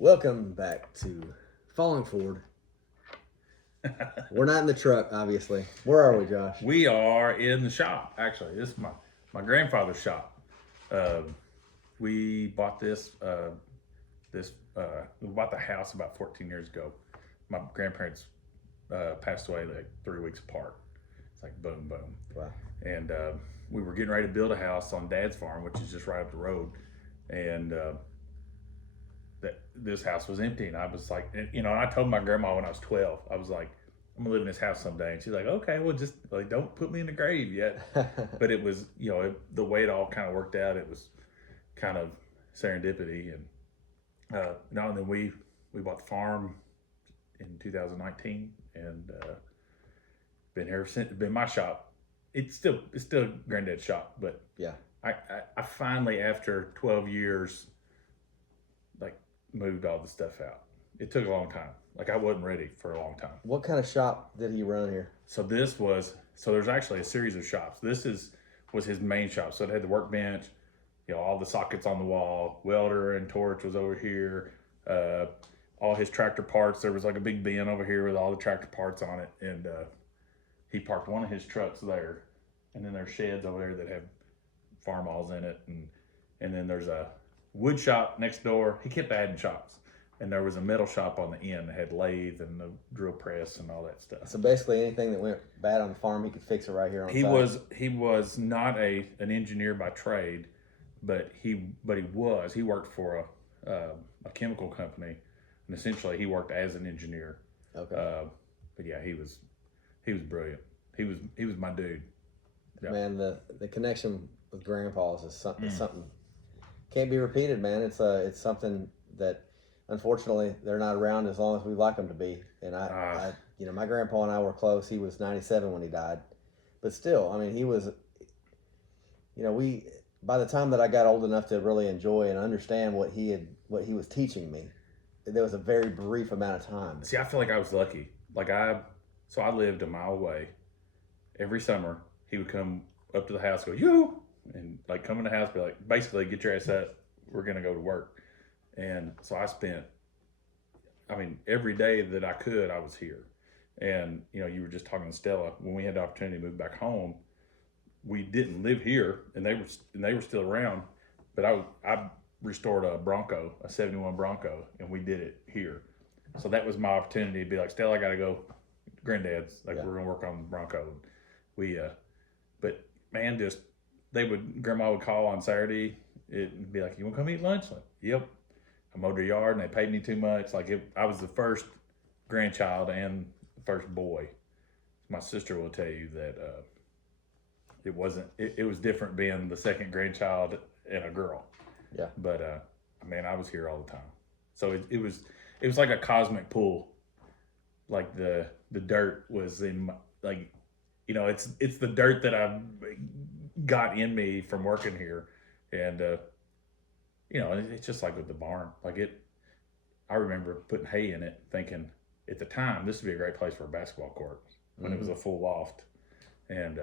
Welcome back to Falling Forward. We're not in the truck, obviously. Where are we, Josh? We are in the shop, actually. This is my grandfather's shop. We bought we bought the house about 14 years ago. My grandparents passed away like 3 weeks apart. It's like boom, boom. Wow. And we were getting ready to build a house on Dad's farm, which is just right up the road. And this house was empty. And I was like, and I told my grandma when I was 12, I was like, I'm gonna live in this house someday. And she's like, okay, well, just like, don't put me in the grave yet. But it was, the way it all kind of worked out, it was kind of serendipity. And and then we bought the farm in 2019, and been here since. It's been my shop. It's still Granddad's shop, but Yeah. I finally, after 12 years, like, moved all the stuff out. It took a long time. Like, I wasn't ready for a long time. What kind of shop did he run here? So there's actually a series of shops. Was his main shop. So it had the workbench, all the sockets on the wall, welder and torch was over here. All his tractor parts. There was like a big bin over here with all the tractor parts on it. And he parked one of his trucks there. And then there's sheds over there that have farm alls in it. And then there's a wood shop next door. He kept adding shops. And there was a metal shop on the end that had lathe and the drill press and all that stuff. So basically anything that went bad on the farm, he could fix it right here on site. He was not an engineer by trade, but he worked for a chemical company, and essentially he worked as an engineer. Okay. But yeah, he was brilliant. He was my dude. Yeah. Man, the connection with grandpas is something can't be repeated, man. It's something that unfortunately they're not around as long as we like them to be. And I my grandpa and I were close. He was 97 when he died, but still, I mean, he was, by the time that I got old enough to really enjoy and understand what he was teaching me, there was a very brief amount of time. See, I feel like I was lucky. So I lived a mile away. Every summer he would come up to the house, go, "You," and like come in the house, be like, basically, "Get your ass up. We're gonna go to work." And so I spent, every day that I could, I was here. And, you were just talking to Stella, when we had the opportunity to move back home, we didn't live here, and they were still around, but I restored a Bronco, a 71 Bronco, and we did it here. So that was my opportunity to be like, Stella, I got to go. Granddad's, We're going to work on the Bronco. But man, Grandma would call on Saturday, it'd be like, "You want to come eat lunch?" Like, "Yep." I mowed their yard and they paid me too much. I was the first grandchild and the first boy. My sister will tell you that it was different being the second grandchild and a girl. Yeah. But I was here all the time. So it was like a cosmic pool. Like the dirt was in my, it's the dirt that I got in me from working here. And it's just like with the barn. I remember putting hay in it, thinking at the time this would be a great place for a basketball court when it was a full loft. And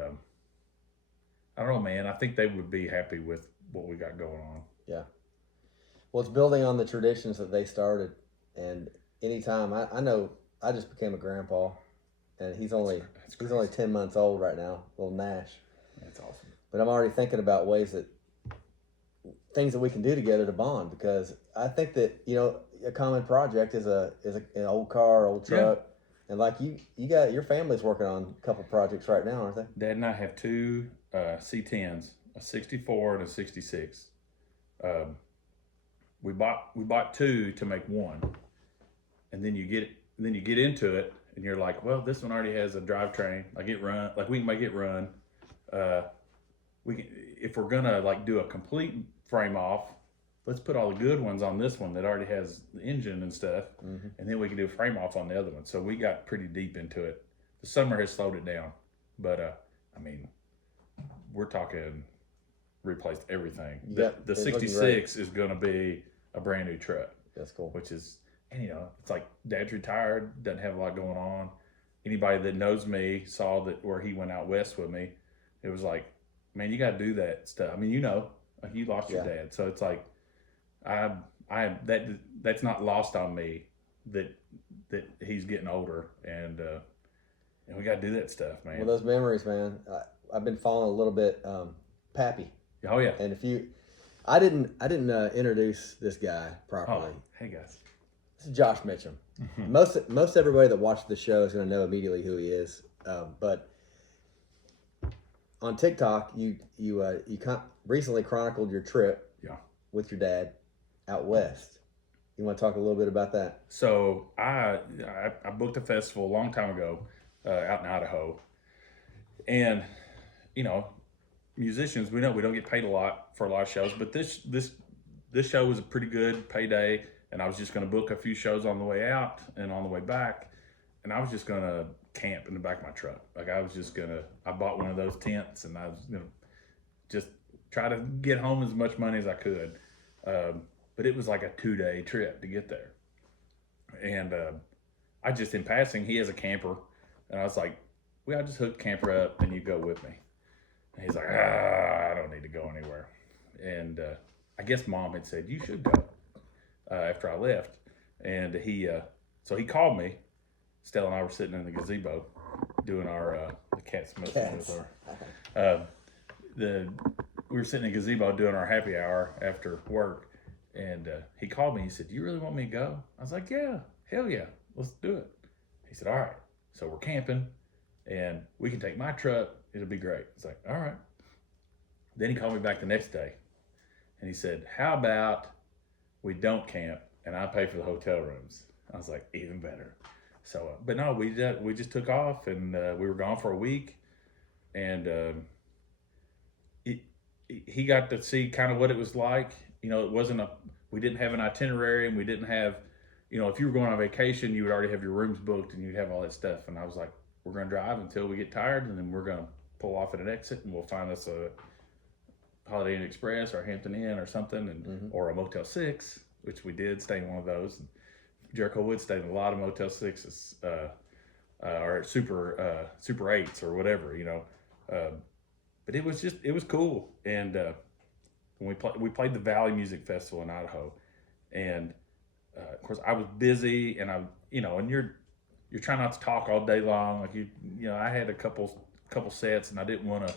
I don't know, man. I think they would be happy with what we got going on. Yeah. Well, it's building on the traditions that they started. And anytime I know I just became a grandpa, and he's only 10 months old right now, little Nash. That's awesome. But I'm already thinking about things that we can do together to bond, because I think that a common project is an old car, old truck, and like you got your family's working on a couple projects right now, aren't they? Dad and I have two C10s, a 64 and a 66. We bought two to make one, and then you get into it, and you're like, well, this one already has a drivetrain. We can make it run. If we're gonna do a complete frame off, let's put all the good ones on this one that already has the engine and stuff, and then we can do a frame off on the other one. So we got pretty deep into it. The summer has slowed it down, but we're talking replaced everything. The 66 is gonna be a brand new truck. That's cool. Which is, it's like Dad's retired, doesn't have a lot going on. Anybody that knows me saw that where he went out west with me. It was like, man, you got to do that stuff. You lost your dad, so it's like I that's not lost on me that he's getting older, and we got to do that stuff, man. Well, those memories, man. I've been following a little bit, Pappy. Oh yeah. And I didn't introduce this guy properly. Oh, hey guys. This is Josh Mitcham. Mm-hmm. Most everybody that watched the show is going to know immediately who he is. But on TikTok, you recently chronicled your trip with your dad out west. You want to talk a little bit about that? So I booked a festival a long time ago out in Idaho, and musicians, we know we don't get paid a lot for a lot of shows, but this show was a pretty good payday, and I was just going to book a few shows on the way out and on the way back, and I was just going to camp in the back of my truck. Like I bought one of those tents, and I was going to just try to get home as much money as I could. But it was like a 2-day trip to get there. And I just, in passing, he has a camper, and I was like, well, I just hook the camper up and you go with me. And he's like, I don't need to go anywhere. And I guess Mom had said, you should go after I left. And so he called me. Stella and I were sitting in the gazebo doing our, the cat's messing with our, we were sitting in the gazebo doing our happy hour after work. And he called me. He said, do you really want me to go? I was like, yeah, hell yeah, let's do it. He said, all right. So we're camping, and we can take my truck. It'll be great. It's like, all right. Then he called me back the next day, and he said, how about we don't camp, and I pay for the hotel rooms? I was like, even better. So, but no, we just took off, and we were gone for a week, and he got to see kind of what it was like. It wasn't we didn't have an itinerary, and we didn't have, if you were going on vacation, you would already have your rooms booked and you'd have all that stuff. And I was like, we're going to drive until we get tired, and then we're going to pull off at an exit, and we'll find us a Holiday Inn Express or Hampton Inn or something, and or a Motel 6, which we did stay in one of those. Jericho Woods stayed in a lot of Motel 6s, or Super 8s or whatever, but it was cool. And when we played the Valley Music Festival in Idaho, and of course I was busy, and and you're trying not to talk all day long. Like I had a couple sets, and I didn't want to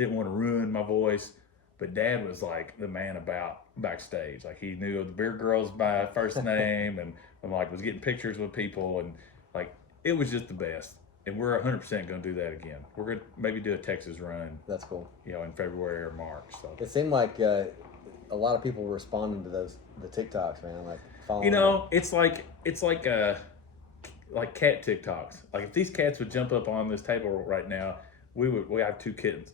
ruin my voice. But Dad was like the man about backstage. Like he knew the beer girls by first name, and was getting pictures with people, and like it was just the best. And we're 100% going to do that again. We're going to maybe do a Texas run. That's cool. In February or March. So it seemed like a lot of people were responding to the TikToks, man. Like following. It's like cat TikToks. Like if these cats would jump up on this table right now, we have 2 kittens.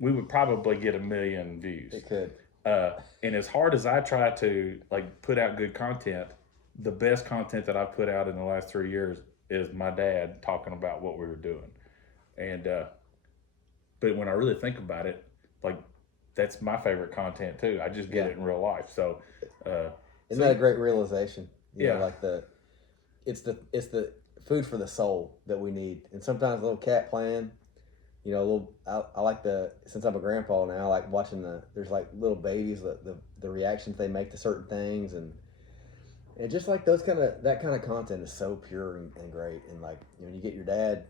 We would probably get 1 million views. It could. And as hard as I try to put out good content, the best content that I've put out in the last 3 years is my dad talking about what we were doing. And but when I really think about it, that's my favorite content too. I just get it in real life. So isn't that a great realization? Yeah. It's the food for the soul that we need. And sometimes a little cat playing, I like since I'm a grandpa now, I like watching there's little babies, the reactions they make to certain things, and just that kind of content is so pure and great. And you get your dad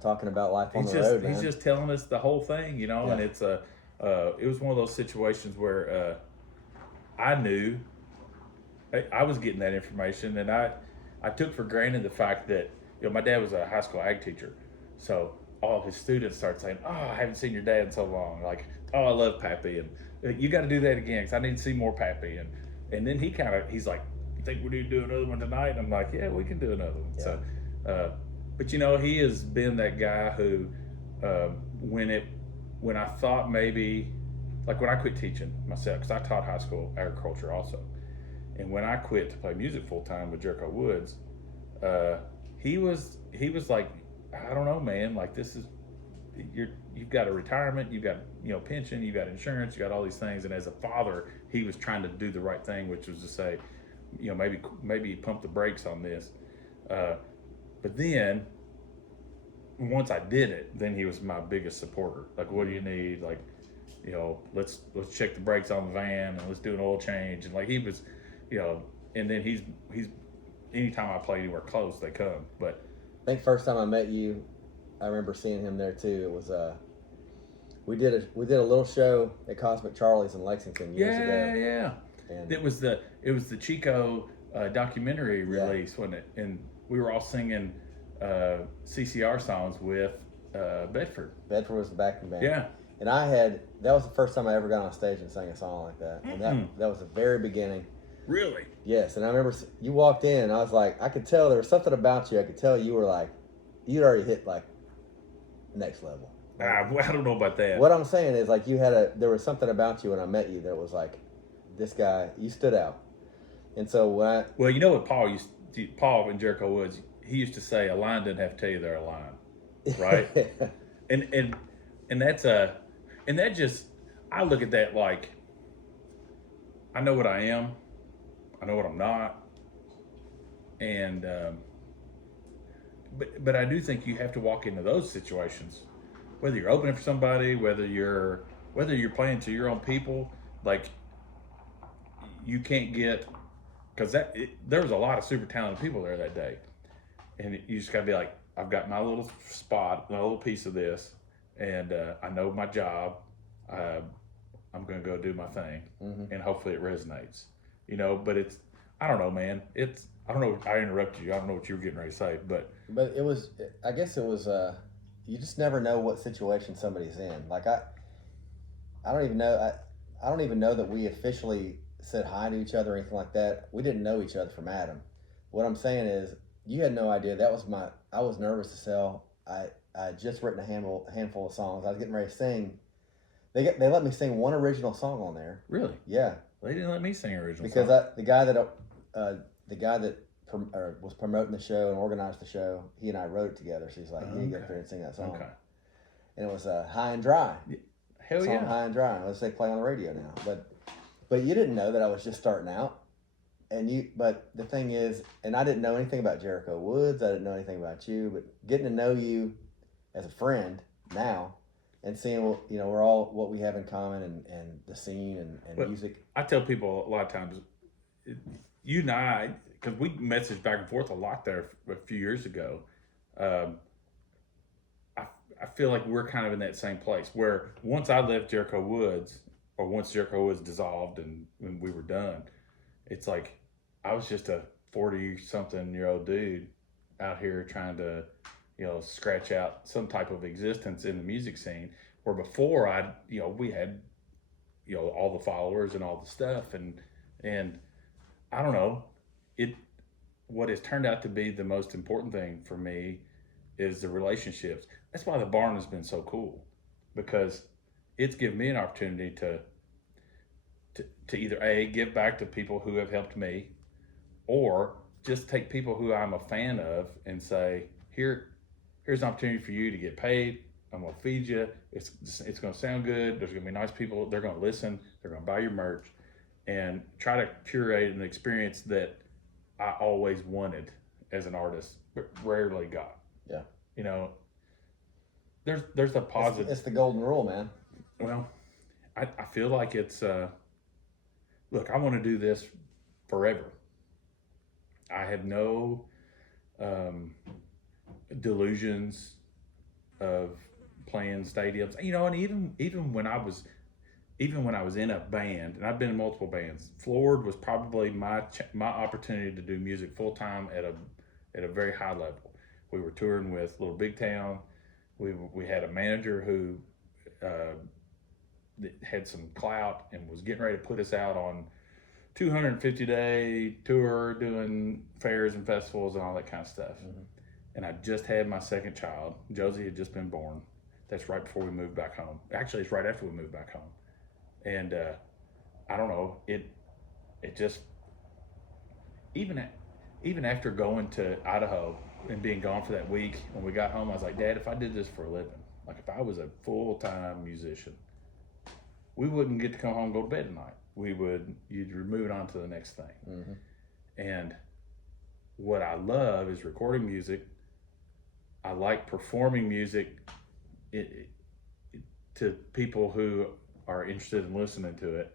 talking about life on the road, man. He's just telling us the whole thing, and it's it was one of those situations where I knew I was getting that information, and I took for granted the fact that my dad was a high school ag teacher, so all his students start saying, "Oh, I haven't seen your dad in so long." Like, "Oh, I love Pappy," and you got to do that again because I need to see more Pappy. And then he's like, "You think we need to do another one tonight?" And I'm like, "Yeah, we can do another one." Yeah. So, but he has been that guy who, when I thought maybe, when I quit teaching myself, because I taught high school agriculture also, and when I quit to play music full time with Jericho Woods, he was like, I don't know, man. This is you've got a retirement, you've got pension, you've got insurance, you got all these things. And as a father, he was trying to do the right thing, which was to say, maybe pump the brakes on this. But then once I did it, then he was my biggest supporter. Like, what do you need? let's check the brakes on the van and let's do an oil change. And like he was, and then he's anytime I play anywhere close, they come. But I think first time I met you, I remember seeing him there too. It was we did a little show at Cosmic Charlie's in Lexington years ago. Yeah. And it was the Chico documentary release, wasn't it? And we were all singing CCR songs with Bedford. Bedford was the backing band. Yeah. And that was the first time I ever got on stage and sang a song like that. And that was the very beginning. Really? Yes. And I remember you walked in and I was like, I could tell there was something about you. I could tell you were like, you'd already hit like next level. I don't know about that. What I'm saying is like there was something about you when I met you that was like, this guy, you stood out. And so well, you know what Paul in Jericho Woods, he used to say, a line doesn't have to tell you they're a line, right? and that just, I look at that like, I know what I am, I know what I'm not, and but I do think you have to walk into those situations, whether you're opening for somebody, whether you're playing to your own people, like you can't get, because there was a lot of super talented people there that day, and you just gotta be like, I've got my little spot, my little piece of this, and I know my job. I'm gonna go do my thing, and hopefully it resonates, But I don't know, man. I don't know. I interrupted you. I don't know what you were getting ready to say, but it was. I guess it was. You just never know what situation somebody's in. Like I don't even know. I don't even know that we officially said hi to each other or anything like that. We didn't know each other from Adam. What I'm saying is, you had no idea. I was nervous to sell. I had just written a handful of songs. I was getting ready to sing. They let me sing one original song on there. Really? Yeah. They didn't let me sing original because song. The guy that was promoting the show and organized the show, he and I wrote it together. So he's like, you get up there and sing that song. Okay. And it was High and Dry. Hell yeah. High and Dry. Let's say play on the radio now. But you didn't know that I was just starting out. But the thing is, and I didn't know anything about Jericho Woods. I didn't know anything about you. But getting to know you as a friend now, and seeing we're all what we have in common and the scene and music. I tell people a lot of times, you and I, because we messaged back and forth a lot there a few years ago. I feel like we're kind of in that same place where once I left Jericho Woods, or once Jericho Woods dissolved and when we were done, it's like I was just a 40-something-year-old dude out here trying to, scratch out some type of existence in the music scene. Where before we had, all the followers and all the stuff, and I don't know, what has turned out to be the most important thing for me is the relationships. That's why the barn has been so cool, because it's given me an opportunity to either give back to people who have helped me, or just take people who I'm a fan of and say, here's an opportunity for you to get paid. I'm going to feed you. It's going to sound good. There's going to be nice people. They're going to listen. They're going to buy your merch, and try to curate an experience that I always wanted as an artist, but rarely got. Yeah. There's a positive. It's the golden rule, man. Well, I feel like it's, look, I want to do this forever. I have no delusions of playing stadiums, and even when I was in a band, and I've been in multiple bands, Floored was probably my opportunity to do music full time at a very high level. We were touring with Little Big Town. We had a manager who had some clout and was getting ready to put us out on 250-day tour, doing fairs and festivals and all that kind of stuff. Mm-hmm. And I just had my second child. Josie had just been born. That's right before we moved back home. Actually, it's right after we moved back home. And I don't know, it just, even after going to Idaho and being gone for that week, when we got home, I was like, Dad, if I did this for a living, like if I was a full-time musician, we wouldn't get to come home and go to bed at night. You'd move it on to the next thing. Mm-hmm. And what I love is recording music. I like performing music to people who are interested in listening to it.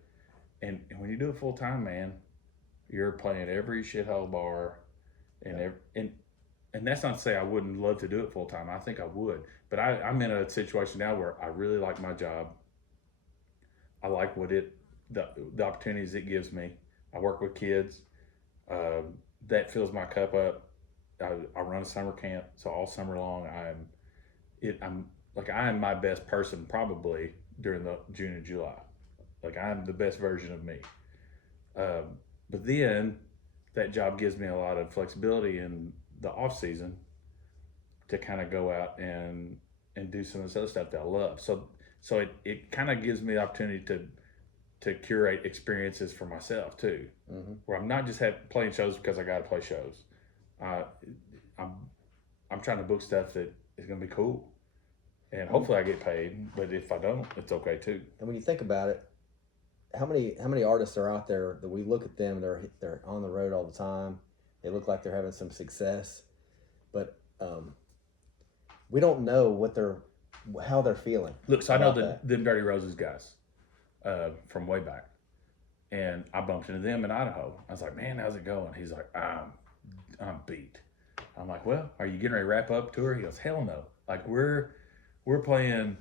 And when you do it full time, man, you're playing every shithole bar, and and that's not to say I wouldn't love to do it full time. I think I would, but I'm in a situation now where I really like my job. I like the opportunities it gives me. I work with kids. That fills my cup up. I run a summer camp, so all summer long I'm my best person probably during the June and July. Like I'm the best version of me. But then that job gives me a lot of flexibility in the off season to kind of go out and do some of this other stuff that I love. So it kind of gives me the opportunity to curate experiences for myself too, where I'm not just playing shows because I got to play shows. I'm trying to book stuff that is going to be cool, and hopefully I get paid. But if I don't, it's okay too. And when you think about it, how many artists are out there that we look at them? They're on the road all the time. They look like they're having some success, but we don't know how they're feeling. Look, so I know them Dirty Roses guys from way back, and I bumped into them in Idaho. I was like, "Man, how's it going?" He's like, "I'm beat." I'm like, "Well, are you getting ready to wrap up tour?" He goes, "Hell no! Like we're playing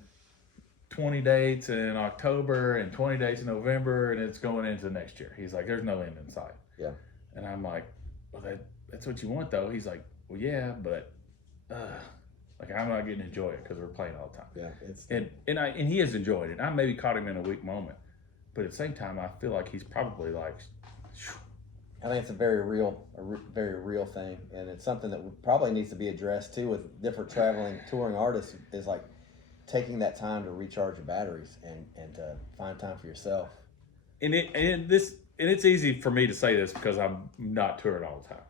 20 dates in October and 20 dates in November, and it's going into next year." He's like, "There's no end in sight." Yeah. And I'm like, "Well, that's what you want, though." He's like, "Well, yeah, but like I'm not getting to enjoy it because we're playing all the time." Yeah. And he has enjoyed it. I maybe caught him in a weak moment, but at the same time, I feel like he's probably like. I think it's a very real thing, and it's something that probably needs to be addressed too with different touring artists. Is like taking that time to recharge your batteries and to find time for yourself. And it's easy for me to say this because I'm not touring all the time.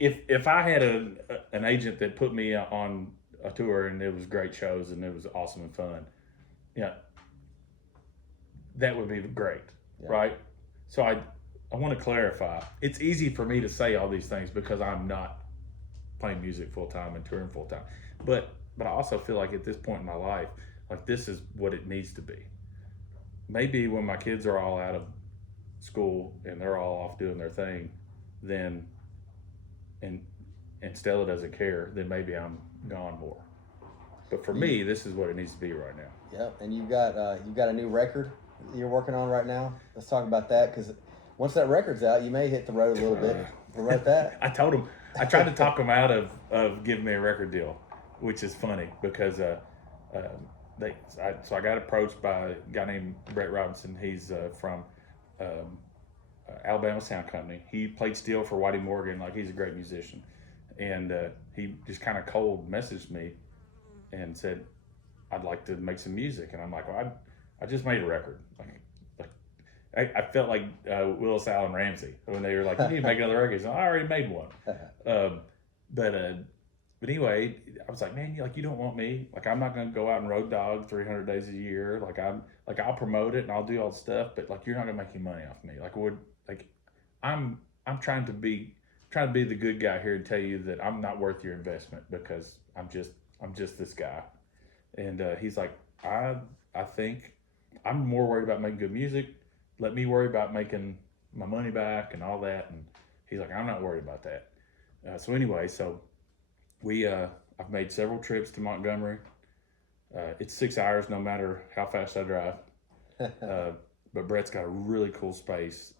If I had an agent that put me on a tour and it was great shows and it was awesome and fun, yeah, that would be great, right? So I want to clarify. It's easy for me to say all these things because I'm not playing music full time and touring full time, but I also feel like at this point in my life, like this is what it needs to be. Maybe when my kids are all out of school and they're all off doing their thing, then and Stella doesn't care, then maybe I'm gone more. But for me, this is what it needs to be right now. Yep, and you've got a new record you're working on right now. Let's talk about that because once that record's out, you may hit the road a little bit. We're at that. I told him, I tried to talk him out of giving me a record deal, which is funny because so I got approached by a guy named Brett Robinson. He's from Alabama Sound Company. He played steel for Whitey Morgan. Like he's a great musician, and he just kind of cold messaged me and said, "I'd like to make some music." And I'm like, "Well, I just made a record." I felt like Willis Allen Ramsey when they were like, "You need to make another record." So I already made one. But anyway, I was like, "Man, you don't want me. Like I'm not going to go out and road dog 300 days a year. I'll promote it and I'll do all the stuff, but like you're not going to make any money off me. I'm trying to be the good guy here and tell you that I'm not worth your investment because I'm just this guy." And he's like, I think I'm more worried about making good music. Let me worry about making my money back and all that. And he's like, I'm not worried about that. So anyway, I've made several trips to Montgomery. It's 6 hours no matter how fast I drive. But Brett's got a really cool space.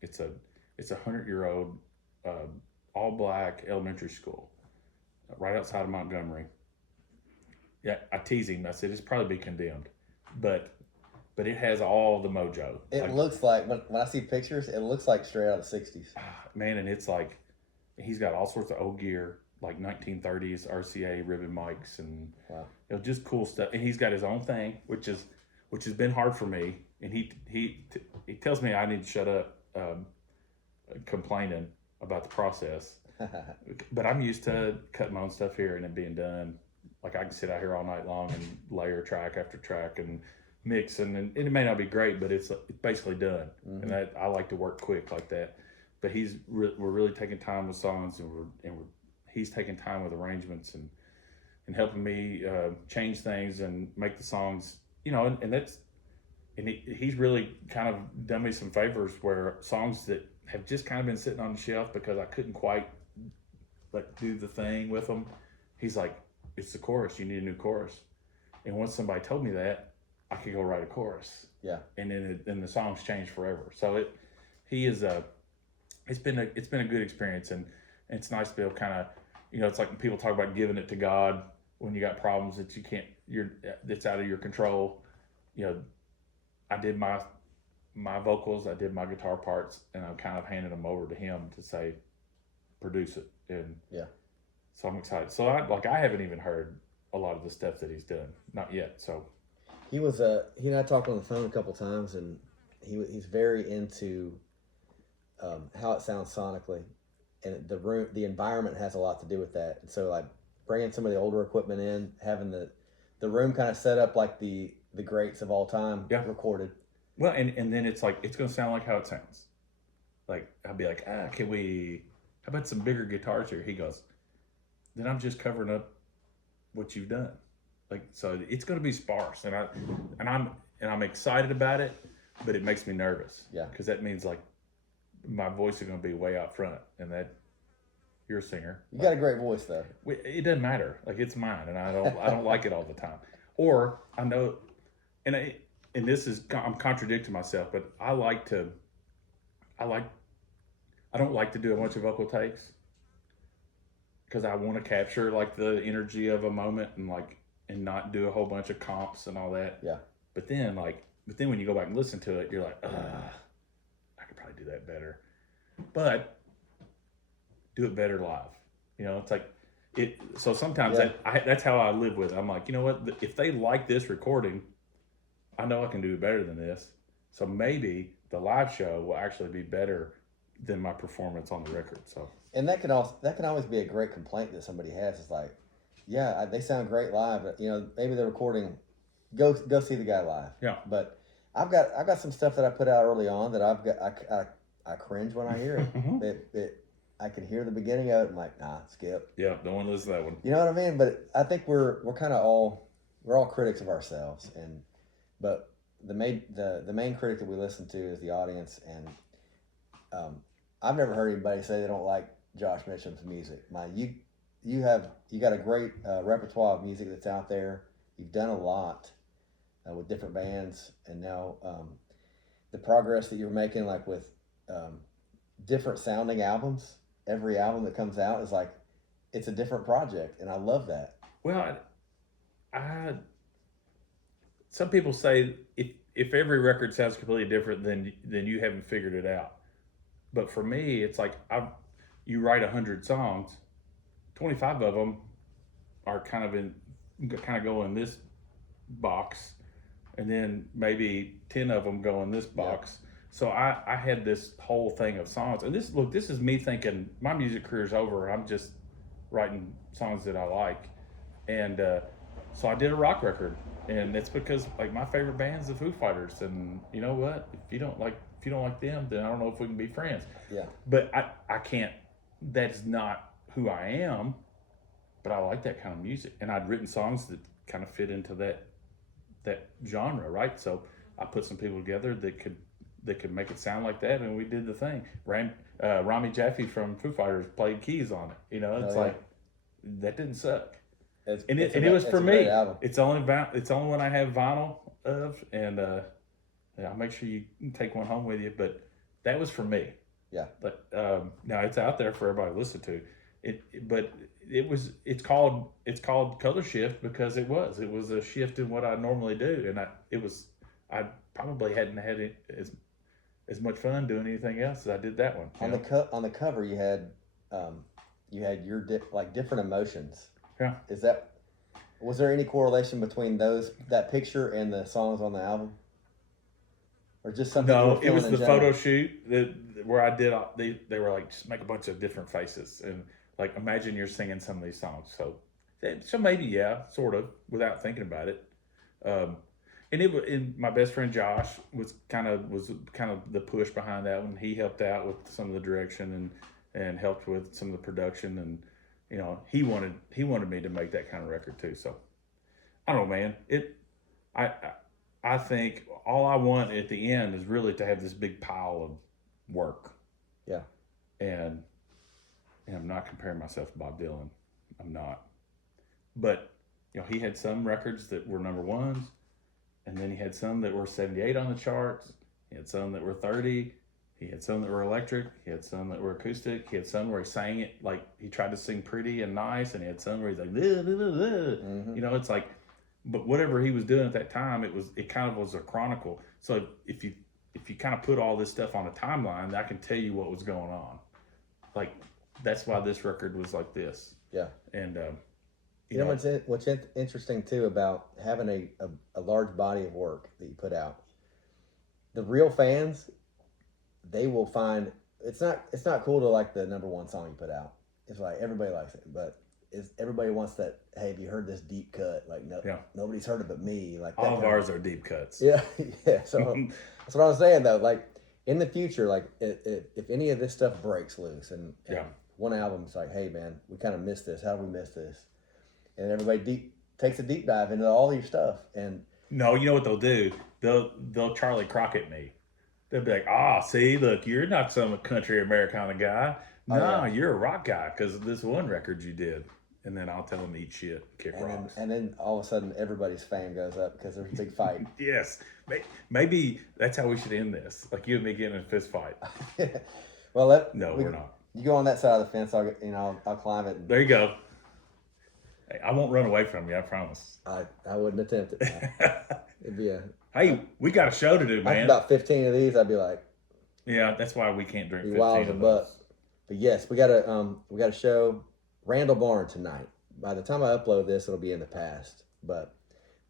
It's a 100-year-old all black elementary school right outside of Montgomery. Yeah, I tease him. I said it's probably be condemned, but it has all the mojo. It looks like when I see pictures, it looks like straight out of the '60s. Man, and it's like he's got all sorts of old gear, like 1930s RCA ribbon mics and just cool stuff. And he's got his own thing, which has been hard for me. And he tells me I need to shut up complaining about the process. But I'm used to cutting my own stuff here and it being done. Like I can sit out here all night long and layer track after track and mix, and it may not be great, but it's basically done. Mm-hmm. And that I like to work quick like that. But we're really taking time with songs, and he's taking time with arrangements and helping me change things and make the songs. And and he's really kind of done me some favors where songs that have just kind of been sitting on the shelf because I couldn't quite like do the thing with them. He's like, it's the chorus. You need a new chorus. And once somebody told me that, I could go write a chorus. Yeah. And then the songs changed forever. So it's been a good experience, and it's nice to be able to kind of, it's like when people talk about giving it to God when you got problems that you can't, that's out of your control. I did my vocals, I did my guitar parts, and I'm kind of handing them over to him to say, produce it. And yeah. So I'm excited. So I haven't even heard a lot of the stuff that he's done, not yet. So he and I talked on the phone a couple times, and he's very into how it sounds sonically, and the environment has a lot to do with that. And so like bringing some of the older equipment in, having the room kind of set up like the greats of all time recorded. Well, and then it's like, it's going to sound like how it sounds. Like, I'll be like, how about some bigger guitars here? He goes, then I'm just covering up what you've done. Like, so it's going to be sparse, and I'm excited about it, but it makes me nervous. Yeah. Because that means like my voice is going to be way out front, and that you're a singer. You got a great voice though. It doesn't matter. Like, it's mine, and I don't like it all the time. Or I know, and I'm contradicting myself, but I don't like to do a bunch of vocal takes because I want to capture like the energy of a moment and not do a whole bunch of comps and all that. Yeah. But then when you go back and listen to it, you're like, I could probably do that better. But do it better live. It's like it. So sometimes that's how I live with it. I'm like, you know what? If they like this recording, I know I can do it better than this. So maybe the live show will actually be better than my performance on the record. So. And that can always be a great complaint that somebody has. It's like, yeah, they sound great live, but maybe the recording, go see the guy live. Yeah. But I've got some stuff that I put out early on that I cringe when I hear it. Mm-hmm. I can hear the beginning of it. I'm like, nah, skip. Yeah, don't want to listen to that one. You know what I mean? But I think we're kind of all critics of ourselves, but the main critic that we listen to is the audience, and I've never heard anybody say they don't like Josh Mitchem's music. You got a great repertoire of music that's out there. You've done a lot with different bands, and now the progress that you're making, like with different sounding albums. Every album that comes out is like it's a different project, and I love that. Well, some people say if every record sounds completely different, then you haven't figured it out. But for me, it's like you write 100 songs, 25 of them are kind of go in this box, and then maybe 10 of them go in this box. Yeah. So I had this whole thing of songs, and this is me thinking my music career's over. I'm just writing songs that I like, and so I did a rock record, and it's because like my favorite band's the Foo Fighters, and you know what? If you don't like them, then I don't know if we can be friends. Yeah. But I can't. That's not who I am. But I like that kind of music, and I'd written songs that kind of fit into that genre, right? So I put some people together that could make it sound like that, and we did the thing. Rami Jaffe from Foo Fighters played keys on it. It's like that didn't suck. It was for me. It's only one I have vinyl of, and I'll make sure you take one home with you. But that was for me. Yeah. But now it's out there for everybody to listen to. It's called Color Shift because it was a shift in what I normally do, and I probably hadn't had as much fun doing anything else as I did that one. On the cover, you had your different emotions. Yeah. Was there any correlation between that picture and the songs on the album, or just something? No, it was the photo shoot where I did. They were like, just make a bunch of different faces, and like imagine you're singing some of these songs. So maybe sort of without thinking about it. And my best friend Josh was kind of the push behind that one. He helped out with some of the direction and helped with some of the production, and he wanted me to make that kind of record too. So I don't know, man. I think all I want at the end is really to have this big pile of work. Yeah. And I'm not comparing myself to Bob Dylan. I'm not. But, he had some records that were number ones, and then he had some that were 78 on the charts. He had some that were 30. He had some that were electric. He had some that were acoustic. He had some where he sang it like he tried to sing pretty and nice, and he had some where he's like, bleh, bleh, bleh, bleh. Mm-hmm. It's like, but whatever he was doing at that time, it kind of was a chronicle. So if you kind of put all this stuff on a timeline, I can tell you what was going on. Like, that's why this record was like this. Yeah. And what's interesting too about having a large body of work that you put out, the real fans, they will find it's not cool to like the number one song you put out. It's like everybody likes it, but everybody wants that. Hey, have you heard this deep cut? Like nobody's heard it but me. Like all of ours are deep cuts. Yeah, yeah. So that's what I was saying though. Like in the future, like if any of this stuff breaks loose and one album's like, hey man, we kind of missed this. How do we miss this? And everybody takes a deep dive into all your stuff. And no, you know what they'll do? They'll Charlie Crockett me. They'll be like, see, look, you're not some country Americana guy. No, you're a rock guy because of this one record you did. And then I'll tell them to eat shit, kick rocks. And then all of a sudden, everybody's fame goes up because there's a big fight. Yes. Maybe that's how we should end this. Like you and me getting in a fist fight. Well, we're not. You go on that side of the fence, I'll climb it. There you go. Hey, I won't run away from you, I promise. I wouldn't attempt it. It'd be Hey, we got a show to do, man. After about 15 of these, I'd be like, yeah, that's why we can't drink 15 wild of those. those. But yes, we got a show, Randall Barn tonight. By the time I upload this, it'll be in the past. But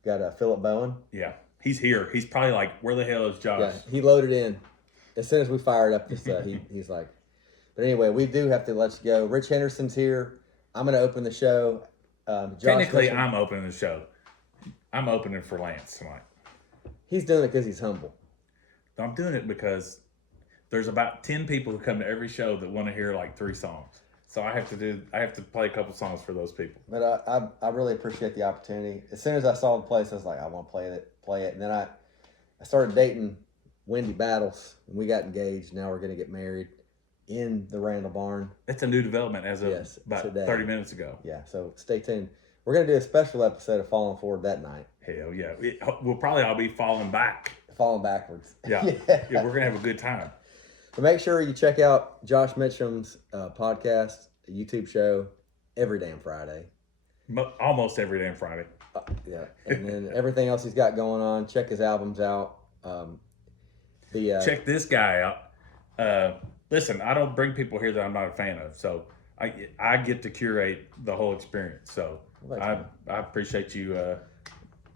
we got Phillip Bowen. Yeah, he's here. He's probably like, where the hell is Josh? Yeah, he loaded in as soon as we fired up this. He's like, but anyway, we do have to let you go. Ritch Henderson's here. I'm going to open the show. Technically, I'm opening the show. I'm opening for Lance tonight. He's doing it because he's humble. I'm doing it because there's about 10 people who come to every show that want to hear like 3 songs. So I have to play a couple songs for those people. But I really appreciate the opportunity. As soon as I saw the place, I was like, I want to play it. And then I started dating Wendy Battles, and we got engaged. Now we're going to get married in the Randall Barn. It's a new development as of about today. 30 minutes ago. Yeah, so stay tuned. We're going to do a special episode of Falling Forward that night. Hell yeah. We'll probably all be falling back. Falling backwards. Yeah. Yeah, we're going to have a good time. So make sure you check out Josh Mitchem's podcast, YouTube show, every damn Friday. Almost every damn Friday. Yeah. And then everything else he's got going on. Check his albums out. Check this guy out. Listen, I don't bring people here that I'm not a fan of. So I get to curate the whole experience. So I appreciate you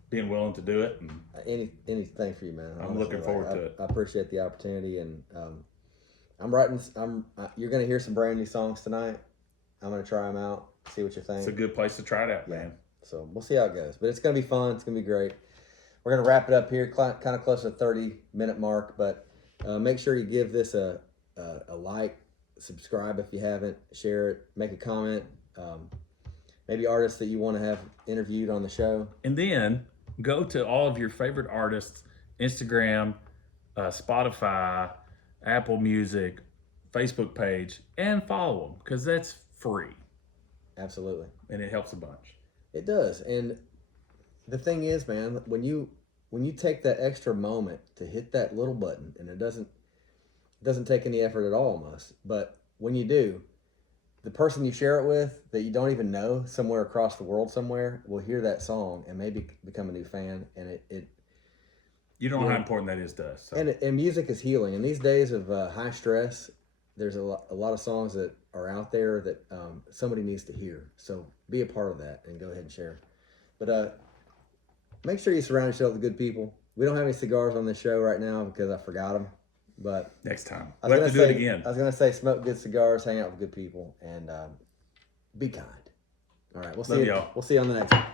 being willing to do it. And anything for you, man. Honestly, I'm looking forward to it. I appreciate the opportunity, and you're going to hear some brand new songs tonight. I'm going to try them out, see what you think. It's a good place to try it out, man. So we'll see how it goes, but it's going to be fun. It's going to be great. We're going to wrap it up here, kind of close to the 30-minute mark, but make sure you give this a like, subscribe if you haven't, share it, make a comment. Maybe artists that you want to have interviewed on the show. And then go to all of your favorite artists, Instagram, Spotify, Apple Music, Facebook page, and follow them because that's free. Absolutely. And it helps a bunch. It does. And the thing is, man, when you take that extra moment to hit that little button, and it doesn't take any effort at all almost, but when you do, the person you share it with that you don't even know somewhere across the world somewhere will hear that song and maybe become a new fan. And it you don't know how important that is to us. So. And music is healing. In these days of high stress, there's a lot of songs that are out there that somebody needs to hear. So be a part of that and go ahead and share. But make sure you surround yourself with good people. We don't have any cigars on this show right now because I forgot them. But next time, we'll have to do it again. I was going to say smoke good cigars, hang out with good people, and be kind. All right, we'll see you on the next one.